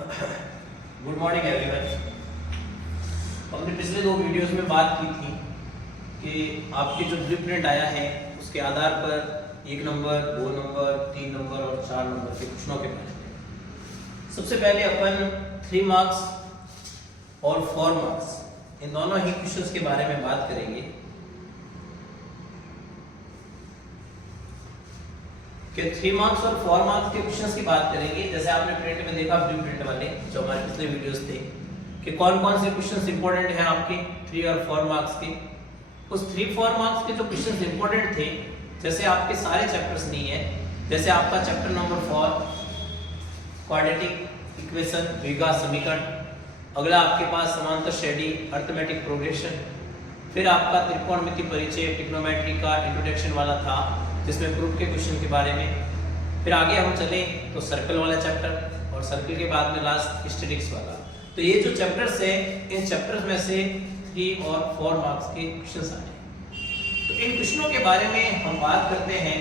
Good morning everyone. हमने पिछले दो वीडियोस में बात की थी कि आपके जो ब्लूप्रिंट आया है उसके आधार पर 1 नंबर, 2 नंबर, 3 नंबर और 4 नंबर के प्रश्नों के बारे में। सबसे पहले अपन 3 मार्क्स और 4 मार्क्स इन दोनों ही क्वेश्चंस के बारे में बात करेंगे कि 3 मार्क्स और 4 मार्क्स के क्वेश्चंस की बात करेंगे। जैसे आपने प्रिंट में देखा, ब्लूप्रिंट वाले जो हमारे पिछले वीडियोस थे कि कौन-कौन से क्वेश्चंस इंपॉर्टेंट हैं आपके 3 और 4 मार्क्स के। उस 3-4 मार्क्स के जो क्वेश्चंस इंपॉर्टेंट थे, जैसे आपके सारे चैप्टर्स नहीं है, जैसे आपका चैप्टर नंबर 4 क्वाड्रेटिक इक्वेशन, द्विघात समीकरण, अगला आपके पास समांतर श्रेणी, अरिथमेटिक प्रोग्रेशन, फिर आपका त्रिकोणमिति परिचय, ट्रिग्नोमेट्री का इंट्रोडक्शन वाला था जिसमें प्रूफ के क्वेश्चन के बारे में। फिर आगे हम चले तो सर्कल वाला चैप्टर और सर्कल के बाद में लास्ट स्टैटिक्स वाला। तो ये जो चैप्टर्स हैं, इन चैप्टर्स में से 3 और 4 मार्क्स के क्वेश्चंस आए हैं। तो इन क्वेश्चनों के बारे में हम बात करते हैं।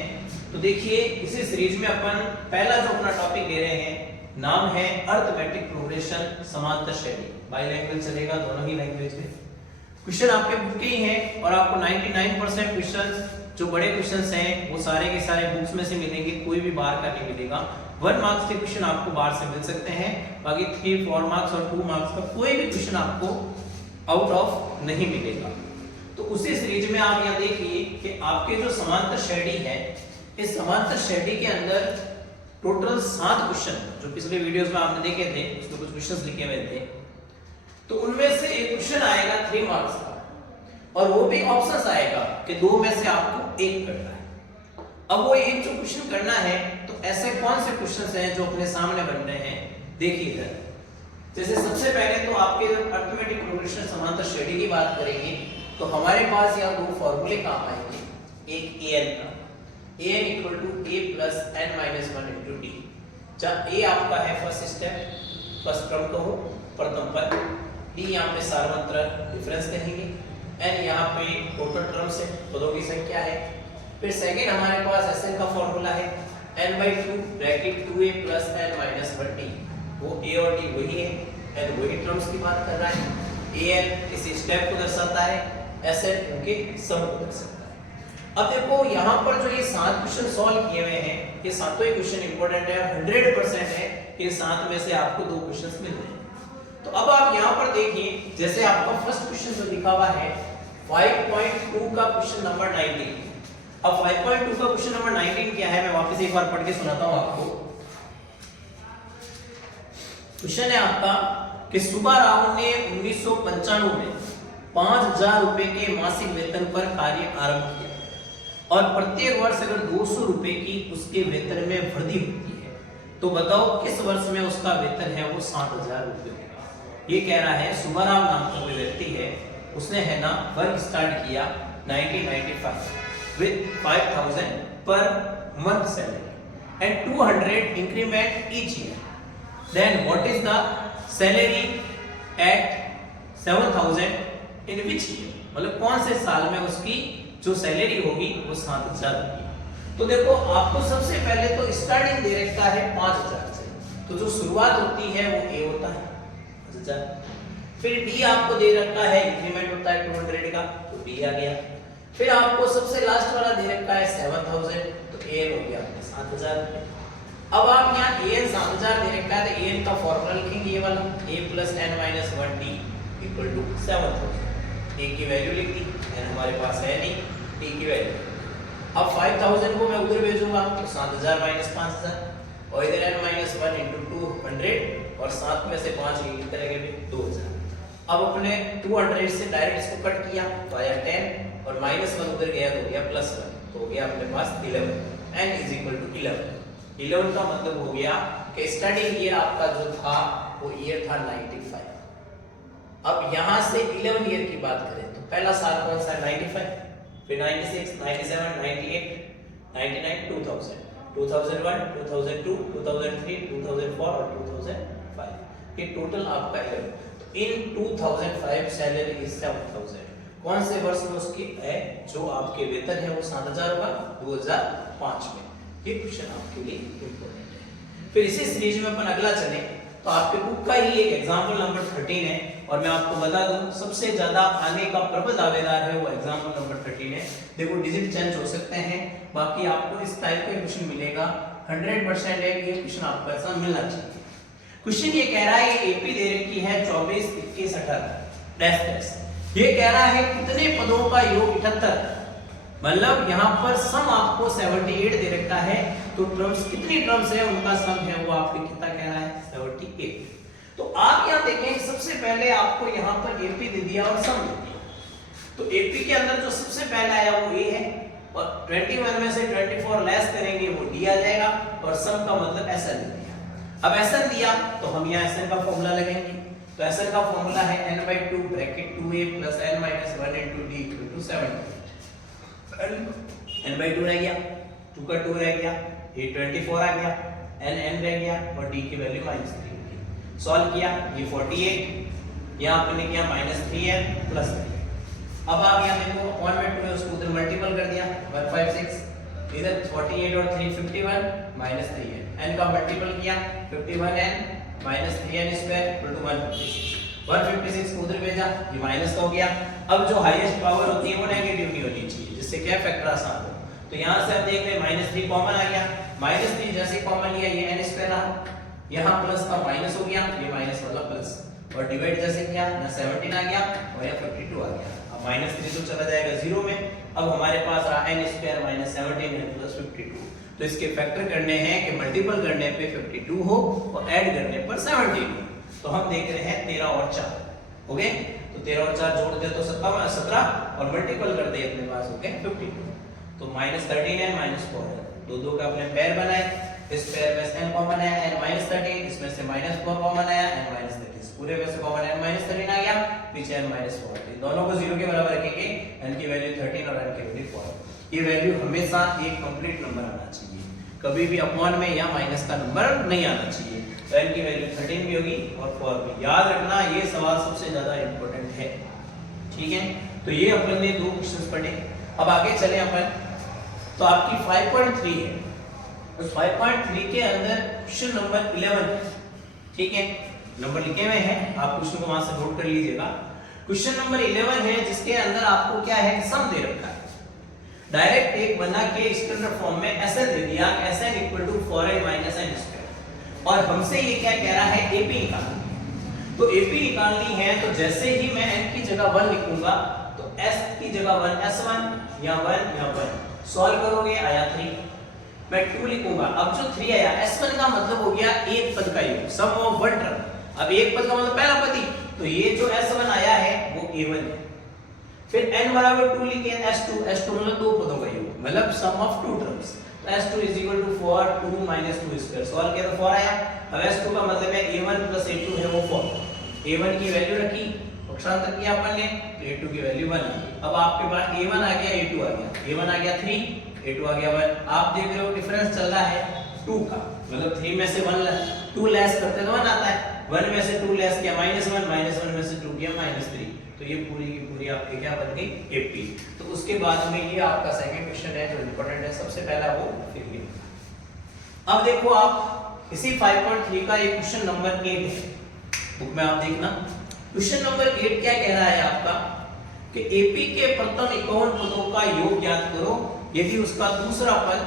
तो देखिए, इसी सीरीज में अपन पहला जो अपना टॉपिक ले रहे हैं, नाम है अरिथमेटिक प्रोग्रेशन, समांतर श्रेणी। बाई लैंग्वेज चलेगा, दोनों ही लैंग्वेज में। क्वेश्चन आपके बुक के ही हैं और आपको 99% क्वेश्चंस जो बड़े क्वेश्चंस हैं वो सारे के सारे बुक्स में से मिलेंगे, कोई भी बाहर का नहीं मिलेगा। 1 मार्क्स के क्वेश्चन आपको बाहर से मिल सकते हैं, बाकी 3, 4 मार्क्स और 2 मार्क्स का कोई भी क्वेश्चन आपको आउट ऑफ नहीं मिलेगा। तो उसी सीरीज में आप यहाँ देखिए कि आपके जो समांतर श्रेणी है, इस समांतर श्रेणी के अंदर टोटल 7 क्वेश्चन जो पिछले वीडियोस में आपने देखे थे, उसमें कुछ क्वेश्चंस लिखे हुए थे, तो उनमें से एक क्वेश्चन आएगा 3 मार्क्स का और वो भी ऑप्शंस आएगा कि 2 में से आपको एक करना है। अब वो एक जो क्वेश्चन करना है, तो ऐसे कौन से क्वेश्चंस हैं जो अपने सामने बन रहे हैं, देखिए इधर। जैसे सबसे पहले तो आपके अरिथमेटिक प्रोग्रेशन समांतर श्रेणी की बात करेंगे तो हमारे पास यहाँ 2 फॉर्मूले काम आएंगे। एक an का, an = a + n - 1 × d, जहाँ a आपका है फर्स्ट स्टेप, फर्स्ट क्रम कहो, प्रथम पद, d यहाँ पे सार्वत्रिक डिफरेंस कहेंगे, n यहाँ पे टोटल टर्म्स है, पदों की संख्या है। फिर सेकंड हमारे पास Sn का फॉर्मूला है n/2 bracket 2a + n - 1d, वो a और d वही है, n वही टर्म्स की बात कर रहा है, an इस स्टेप को दर्शाता है, Sn उनके सम को दर्शाता है। अब देखो यहाँ पर जो ये 7 क्वेश्चन सॉल्व किए हुए हैं, ये सातों ही क्वेश्चन इंपॉर्टेंट है, 100% है कि 7 में से आपको 2 क्वेश्चंस मिल रहे हैं। तो अब आप यहाँ पर देखिए, जैसे आपका फर्स्ट क्वेश्चन जो लिखा हुआ है 5.2 का क्वेश्चन नंबर 19। अब 5.2 का क्वेश्चन नंबर 19 क्या है, मैं वापस एक बार पढ़ के सुनाता हूं आपको। क्वेश्चन है आपका कि सुब्बा राव ने 1995 में 5000 रुपए के मासिक वेतन पर कार्य आरंभ किया और प्रत्येक वर्ष अगर 200 रुपए की उसके वेतन में वृद्धि होती है, तो बताओ किस वर्ष में उसका वेतन है वो 60,000 रुपए होगा। ये कह रहा है सुब्बा राव नाम का कोई व्यक्ति है, उसने है ना वर्क स्टार्ट किया 1995 with 5000 per month salary and 200 increment each year. Then what is the salary at 7000 in which year? मतलब कौन से साल में उसकी जो सैलरी होगी वो 7000 होगी। तो देखो, आपको सबसे पहले तो स्टार्टिंग दे रखा है 5000 से, तो जो शुरुआत होती है वो ए होता है 5000। फिर डी आपको दे रखा है, इंक्रीमेंट होता है 200 का, तो डी आ गया। फिर आपको सबसे लास्ट वाला दे रखा है 7000, तो एन हो गया 7000 रुपए। अब आप यहाँ एन 7000 दे रखा है, तो एन का फॉर्मूला लिखेंगे ये वाला, a + n - 1d = 7000। a की वैल्यू लिख दी, n हमारे पास है नहीं, d की वैल्यू। अब 5000 को मैं उधर भेजूंगा तो 7000 - 5000 और इधर n - 1 × 200 और 7 में से 5 ये करेंगे 2000। अब अपने 200 से डायरेक्ट इसको कट किया तो आया 10 और -1 उधर गया तो हो गया +1, तो हो गया अपने पास 11। n = 11। 11 का मतलब हो गया कि स्टार्टिंग ईयर आपका जो था वो ईयर था 95। अब यहां से 11 ईयर की बात करें तो पहला साल कौन सा है 95, फिर 96, 97, 98, 99, 2000, 2001, 2002, 2003, 2004 और 2005। ये टोटल आपका 11। इन 2005 सैलरी इज 7000। कौन से वर्ष में उसकी है जो आपके वेतन है वो 7000 होगा 2005 में। ये क्वेश्चन आपके लिए इंपॉर्टेंट है। फिर इसी सीरीज में अपन अगला चले तो आपके बुक का ही एक एग्जाम्पल नंबर 13 है और मैं आपको बता दूं सबसे ज्यादा आने का प्रबल दावेदार है वो एग्जाम्पल नंबर 13 है। देखो डिजिट चेंज हो सकते हैं, बाकी आपको इस टाइप का क्वेश्चन मिलेगा 100% है ये क्वेश्चन आपको ऐसा मिलना चाहिए। क्वेश्चन ये कह रहा है एपी दे रखी है 24 21 18 डैश डैश, ये कह रहा है कितने पदों का योग 78, मतलब यहाँ पर सम आपको 78 दे रखा है, तो टर्म्स कितनी टर्म्स है उनका सम है वो आपको कितना कह रहा है 78। तो आप यहाँ देखें सबसे पहले आपको यहाँ पर एपी दे दिया और सम दे दिया, तो एपी के अंदर जो सबसे पहला आया वो ए है और 21 में से 24 लेस करेंगे वो डी आ जाएगा और सम का मतलब SN दिया। अब SN दिया तो हम यहाँ SN का फॉर्मूला लगाएंगे, तो SN का फॉर्मूला है n/2 bracket 2a + n - 1 * d = 7। n/2 रह गया, 2 का 2 रह गया, ये 24 आ गया, n रह गया और d की वैल्यू -3 होगी। सॉल्व किया ये 48, यहाँ आपने किया -3n + 3। अब आप यहाँ देखो 1/2 है उसको उधर मल्टीपल कर दिया 156, इधर 48 और 3 51 -3n, n का मल्टीपल किया 51n - 3n² = 156, 156 को उधर भेजा ये माइनस का हो गया। अब जो हाईएस्ट पावर होती है वो नेगेटिव नहीं होनी चाहिए जिससे क्या फैक्टर आसान हो, तो यहाँ से हम देख रहे हैं -3 कॉमन आ गया, -3 जैसे कॉमन लिया ये n² रहा, यहाँ प्लस का माइनस हो गया, ये माइनस वाला प्लस, और डिवाइड जैसे किया यहाँ 17 आ गया और यहाँ 52 आ गया। अब -3 तो चला जाएगा 0 में, अब हमारे पास रहा n² - 17 है + 52, तो इसके फैक्टर करने हैं कि मल्टीपल करने पे 52 हो और ऐड करने पर 17 हो, तो हम देख रहे हैं 13 और 4 हो गए, तो 13 और 4 जोड़ दे तो 17 और मल्टीपल कर दे अपने पास हो गए 52, तो -13n - 4 दो का अपने पेयर बनाए, इस पेयर में से n कॉमन है n - 13, इसमें से -4 कॉमन आया n - 30, पूरे में से कॉमन n - 13 आ गया, पीछे n - 4, दोनों को 0 के बराबर रखेंगे, n की वैल्यू 13 और n की वैल्यू 4। ये वैल्यू हमेशा एक कंप्लीट नंबर आना चाहिए, कभी भी अपॉन में या माइनस का नंबर नहीं आना चाहिए, तो n की वैल्यू 13 भी होगी और 4 भी। याद रखना ये सवाल सबसे ज्यादा इंपॉर्टेंट है, ठीक है। तो ये अपन ने 2 क्वेश्चंस पढ़े, अब आगे चले अपन, तो आपकी 5.3 है, उस 5.3 के अंदर क्वेश्चन नंबर 11 है, ठीक है, नंबर लिखे हुए हैं, आप क्वेश्चन को वहां से नोट कर लीजिएगा। क्वेश्चन नंबर 11 है जिसके अंदर आपको क्या है सम दे रखा है, डायरेक्ट एक बना के स्टैंडर्ड फॉर्म में ऐसे दे दिया SN = 4n - n², और हमसे ये क्या कह रहा है एपी निकालनी, तो एपी निकालनी है तो जैसे ही मैं n की जगह 1 लिखूंगा तो s की जगह 1 s1 या 1 या 1, सॉल्व करोगे आया 3, मैं 2 लिखूंगा, अब जो 3 आया s1 का मतलब हो गया एक पद का योग, सम ऑफ वन टर्म, अब एक पद का मतलब पहला पद ही, तो ये जो s1 आया है वो a1 है, फिर n = 2 लिखे s2 मतलब दो पदों का योग, मतलब सम ऑफ टू टर्म्स, तो s2 = 4 2 - 2², सॉल्व किया तो 4 आया। अब s2 का मतलब है a1 + a2 है वो 4, a1 की वैल्यू रखी, पक्षांतर किया अपन ने, तो a2 की वैल्यू 1, अब आपके पास a1 आ गया a2 आ गया, a1 आ गया 3 a2 आ गया 1, आप देख रहे हो डिफरेंस चल रहा है 2 का, मतलब 3 में से 2 लेस करते तो 1 आता है, 1 में से 2 लेस किया -1 -1 में से 2 किया -3, तो ये पूरी की पूरी आपकी क्या बन गई एपी। तो उसके बाद में ये आपका सेकंड क्वेश्चन है जो इंपॉर्टेंट है, सबसे पहला वो फिर ये। अब देखो आप इसी 5.3 का एक क्वेश्चन नंबर 8 है, बुक में आप देखना, क्वेश्चन नंबर 8 क्या कह रहा है आपका कि एपी के प्रथम 51 पदों का योग ज्ञात करो यदि उसका दूसरा पद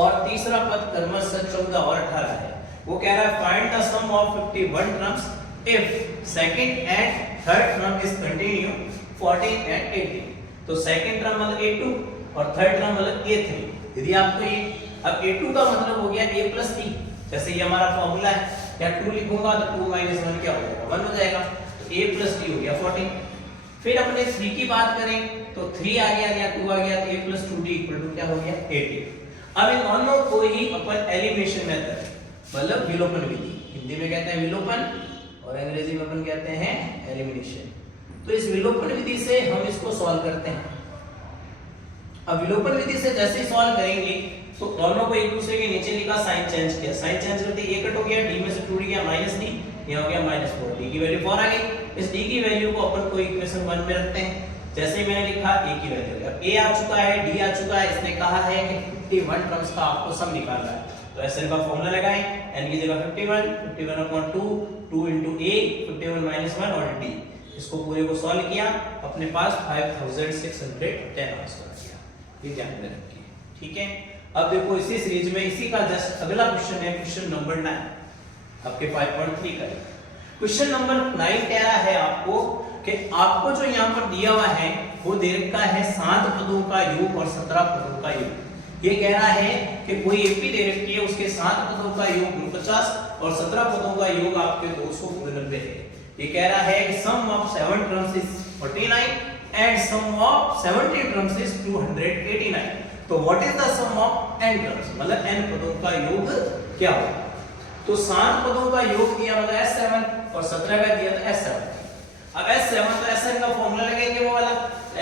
और तीसरा पद क्रमशः 14 और 18 है। वो कह रहा है find the sum of 51 terms if second and third term is continue 14 and 18, तो सेकंड टर्म मतलब a2 और थर्ड टर्म मतलब a3, यदि आपको ये, अब a2 का मतलब हो गया a + t, जैसे ये हमारा फार्मूला है, या 2 लिखूंगा तो 2 - 1 क्या हो जाएगा 1 हो जाएगा, तो a + t हो गया 14। फिर अपने 3 की बात करें तो 3 आ गया या 2 आ गया, तो a + 2t = क्या हो गया 18। अब इन दोनों को ही अपन एलिमिनेशन मेथड मतलब विलोपन विधि, हिंदी में कहते हैं विलोपन और अंग्रेजी में अपन कहते हैं एलिमिनेशन, तो इस विलोपन विधि से हम इसको सॉल्व करते हैं। अब विलोपन विधि से जैसे ही सॉल्व करेंगे तो दोनों को एक दूसरे के नीचे लिखा, साइन चेंज किया, साइन चेंज करते ये कट हो गया, d में से 2 गया -d, ये हो गया -4, d की वैल्यू 4 आ गई। इस d की वैल्यू को अपन को इक्वेशन 1 में रखते हैं, जैसे ही मैंने लिखा a की वैल्यू, अब a आ चुका है, d आ चुका है, इसने कहा है कि 51 टर्म्स का आपको सम निकालना है, तो Sn का फॉर्मूला लगाएं, n की जगह 51, 51/2, 2 × a, 51 - 1 और d। इसको पूरे को सॉल्व किया, अपने पास 5610 आंसर आ गया। ये ध्यान में रखिए, ठीक है। अब देखो इसी सीरीज में इसी का जस्ट अगला क्वेश्चन है क्वेश्चन नंबर 9 आपके 5.3 का। क्वेश्चन नंबर 9 कह रहा है आपको कि आपको जो यहाँ पर दिया हुआ है वो दे रखा है 7 पदों का योग और 17 पदों का योग। ये कह रहा है कि कोई एपी दे रखी है, उसके 7 पदों का योग 49 और 17 पदों का योग आपके 299 है। ये कह रहा है कि sum of 7 terms is 49 and sum of 70 terms is 289। तो what is the sum of n terms, मतलब n पदों का योग क्या होगा। तो 7 पदों का योग दिया मतलब S7 और 17 का दिया था S7। अब S7 तो Sn का फॉर्मूला लगाएंगे वो वाला,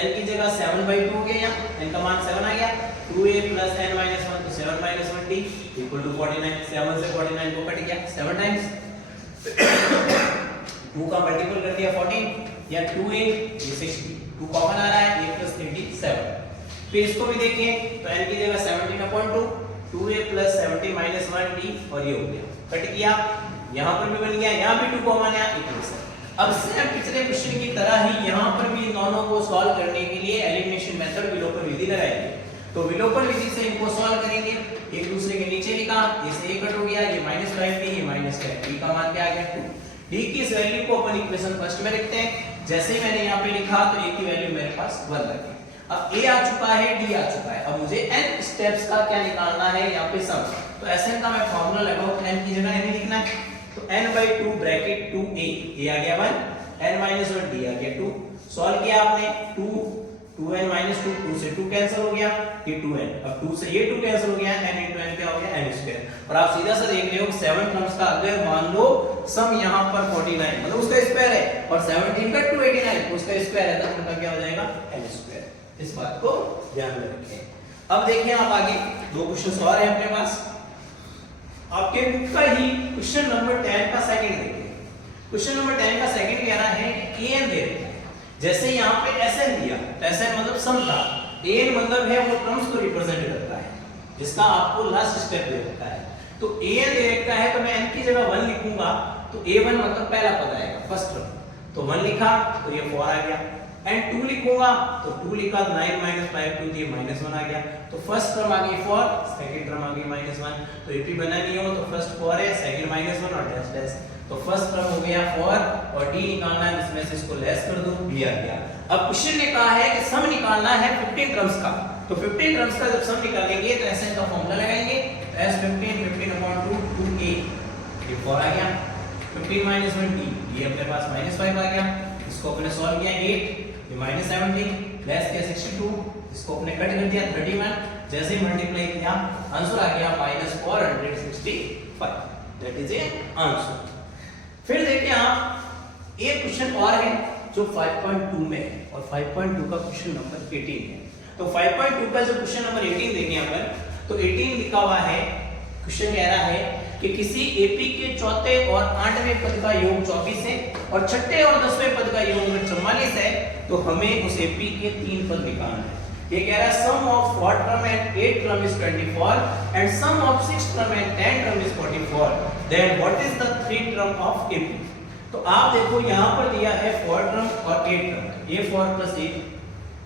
n की जगह 7/2 हो गया, यहाँ n का मान 7 आ गया, 2a + n - 1 तो 7 - 1d = 49। 7 से 49 को कट गया 7 टाइम्स, 2 का मल्टीपल कर दिया 14 या 2a ये 60, 2 कॉमन आ रहा है, a + 3d 7। फिर इसको भी देखें तो n की जगह 17/2, 2a + 70 - 1d और ये हो गया, कट किया, यहाँ पर भी बन गया, यहाँ भी 2 कॉमन है, इक्वल से। अब सेम पिछले क्वेश्चन की तरह ही यहाँ पर भी इन दोनों को सॉल्व करने के लिए एलिमिनेशन मेथड विलोपन विधि लगाएंगे। तो विलोपन विधि से इनको सॉल्व करेंगे, एक दूसरे के नीचे लिखा, इससे ये कट हो गया, ये -5d, ये -10, d का मान क्या आ गया 2। d की इस वैल्यू को अपन इक्वेशन फर्स्ट में लिखते हैं, जैसे ही मैंने यहाँ पे लिखा तो a की वैल्यू मेरे पास 1 आ गई। अब a आ चुका है, d आ चुका है, अब मुझे n स्टेप्स का क्या निकालना है, यहाँ पे सम। तो Sn का मैं फार्मूला लगाऊं, n की जगह n लिखना है, तो n/2 ब्रैकेट 2a, a आ गया 1, n - 1 d आ गया 2। सॉल्व किया आपने, 2n - 2, 2 से 2 कैंसिल हो गया, ये 2n, अब 2 से ये 2 कैंसिल हो गया, n × n क्या हो गया n²। और आप सीधा सा देख रहे हो 7 टर्म्स का अगर मान लो सम यहाँ पर 49 मतलब उसका स्क्वायर है और 17 का 289 उसका स्क्वायर है, तो उनका क्या हो जाएगा n²। इस बात को ध्यान में रखें। अब देखिए आप आगे 2 क्वेश्चन और है अपने पास, आपके बुक का ही क्वेश्चन नंबर 10 का सेकंड देखिए। क्वेश्चन नंबर 10 का सेकंड कह रहा है कि an दे रखा है, जैसे यहाँ पे Sn दिया तो Sn मतलब सम था, an मतलब है वो टर्म्स को रिप्रेजेंट करता है जिसका आपको लास्ट स्टेप दे रखा है। तो an दे रखा है तो मैं n की जगह 1 लिखूंगा, तो a1 मतलब पहला पद आएगा फर्स्ट टर्म, तो 1 लिखा तो ये 4 आ गया, एंड 2 लिखूंगा तो 2 लिखा तो 9 - 5 2 ये -1 आ गया, तो फर्स्ट टर्म आ गई 4, सेकंड टर्म आ गई -1। तो एपी बना नहीं हो तो फर्स्ट 4 है, सेकंड -1 और डैश डैश, तो फर्स्ट टर्म हो गया 4 और d निकालना है, इसमें से इसको लेस कर दो, b आ गया। अब क्वेश्चन ने कहा है कि सम निकालना है 15 टर्म्स का, तो 15 टर्म्स का जब सम निकालेंगे तो Sn का फॉर्मूला लगाएंगे, तो S15 15/2 2a, ये 4 आ गया, 15 - 1d ये अपने पास -5 आ गया, इसको अपने सॉल्व किया 8, ये -70 लेस किया 62, इसको अपने कट कर दिया 31, जैसे ही मल्टीप्लाई किया आंसर आ गया -465, दैट इज ए आंसर। फिर देखिए आप एक क्वेश्चन और है जो 5.2 में है और 5.2 का क्वेश्चन नंबर 18 है। तो 5.2 का जो क्वेश्चन नंबर 18 देखें यहाँ पर, तो 18 लिखा हुआ है, क्वेश्चन कह रहा है कि किसी एपी के चौथे और 8वें पद का योग 24 है और छठे और 10वें पद का योग अगर 44 है तो हमें उस एपी के 3 पद निकालना है। ये कह रहा है sum of 4 term and 8 term is 24 and sum of 6 term and 10 term is 44, then what is the 3 term of AP. तो आप देखो यहाँ पर दिया है 4 टर्म और 8 टर्म, a4 +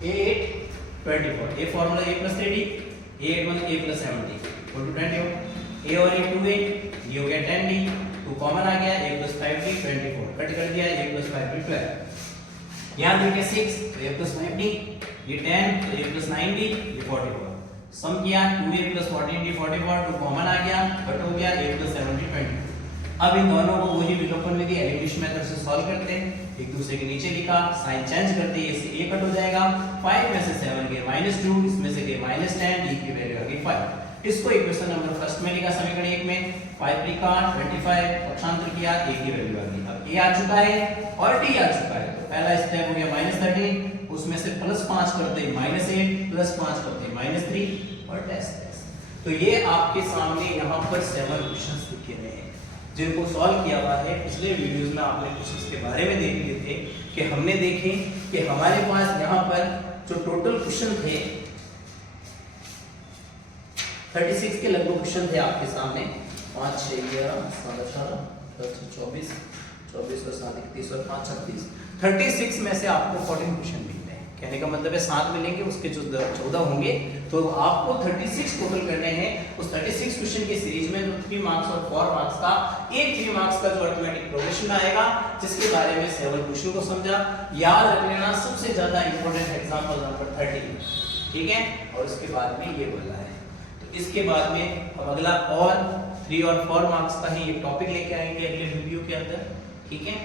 a8 24, ये फार्मूला a + 3d, a8 मतलब a + 7d = 20 हो, a और a 2a, ये हो गया 10d, 2 कॉमन आ गया, a + 5d 24, कट कर दिया, a + 5d 12, यहाँ देखिए 6 तो a + 5d, ये 10 तो a + 9d ये 44, सम किया 2a + 14d 44, 2 कॉमन आ गया, कट हो गया, a + 7d 20। अब इन दोनों को वही विलोपन विधि एलिमिनेशन मेथड से सॉल्व करते हैं, एक दूसरे के नीचे लिखा, साइन चेंज करते हैं, इससे a कट हो जाएगा, 5 में से 7 गए -2, इसमें से गए -10, d की वैल्यू आ गई 5। इसको इक्वेशन नंबर फर्स्ट में लिखा, समीकरण 1 में 5 लिखा, 25 पक्षांतर किया, a की वैल्यू आ गई। अब a आ चुका है और d आ चुका है, तो पहला स्टेप हो गया -13, उसमें से +5 करते हैं -8, +5 करते हैं -3 और डैश डैश। तो ये आपके सामने यहाँ पर 7 क्वेश्चंस लिखे हुए हैं जिनको सॉल्व किया हुआ है। पिछले वीडियोस में आपने क्वेश्चंस के बारे में देख लिए थे कि हमने देखे कि हमारे पास यहाँ पर जो टोटल क्वेश्चन थे 36 के लगभग क्वेश्चन थे आपके सामने। 5 6 11 7 18 24 24 और 7 31 और 5 36। 36 में से आपको 14 क्वेश्चन मिलते हैं। कहने का मतलब है 7 मिलेंगे, उसके जो 14 होंगे, तो आपको 36 टोटल करने हैं। उस 36 क्वेश्चन की सीरीज में 3 मार्क्स और 4 मार्क्स का एक 3 मार्क्स का जो अरिथमेटिक प्रोग्रेशन आएगा, जिसके बारे में 7 क्वेश्चन को समझा। याद रख लेना सबसे ज्यादा इंपॉर्टेंट एग्जांपल नंबर 30, ठीक है। और उसके बाद में ये बोला है, तो इसके बाद में हम अगला और 3 और 4 मार्क्स का ही ये टॉपिक लेके आएंगे अगले वीडियो के अंदर, ठीक है।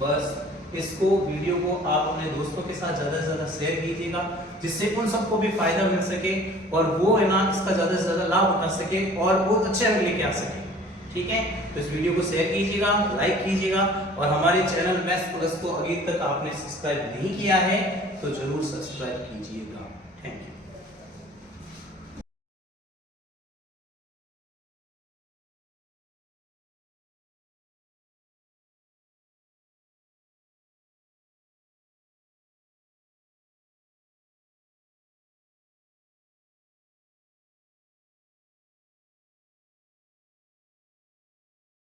बस इसको वीडियो को आप अपने दोस्तों के साथ ज्यादा से ज्यादा शेयर कीजिएगा, जिससे उन सबको भी फायदा मिल सके और वो है ना इसका ज्यादा से ज्यादा लाभ उठा सके और बहुत अच्छे अंक लेके आ सके, ठीक है। तो इस वीडियो को शेयर कीजिएगा, लाइक कीजिएगा, और हमारे चैनल मैथ्स प्लस को अभी तक आपने सब्सक्राइब नहीं किया है तो जरूर सब्सक्राइब कीजिएगा। Thank you.